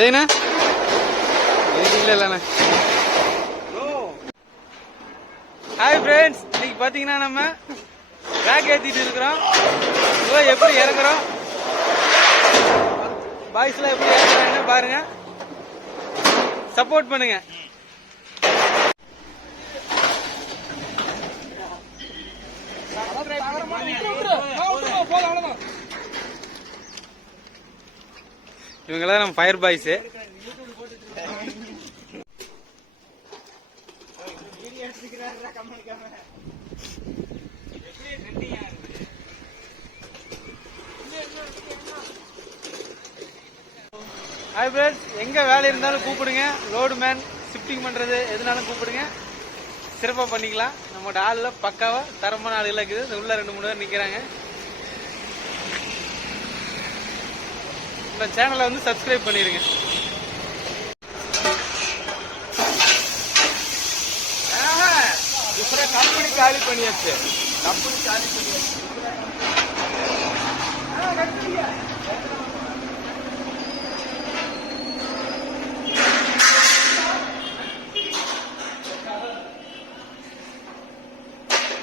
எதுண்ணா இல்லை இல்லைண்ணா. Hi friends, இன்னைக்கு பார்த்தீங்கன்னா நம்ம பேக் ஏற்றிட்டு இருக்கிறோம். எப்படி இறங்குறோம், பாய்ஸ்லாம் எப்படி இறங்குறாங்கன்னு பாருங்க, சப்போர்ட் பண்ணுங்க. இவங்களாம் நம்ம ஃபயர் பாய்ஸ். ஹாய் ஃப்ரெண்ட்ஸ், எங்க வேலை இருந்தாலும் கூப்பிடுங்க. லோடு மேன், ஷிஃப்டிங் பண்றது எதுனாலும் கூப்பிடுங்க, சிறப்பாக பண்ணிக்கலாம். நம்மளோட ஆளுல பக்காவா தரமான ஆளுகள் இருக்குது. உள்ள 2-3 பேர் நிக்கிறாங்க. இந்த சேனலை வந்து சப்ஸ்கிரைப் பண்ணிருங்க. கம்பெனி காலி பண்ணியாச்சு.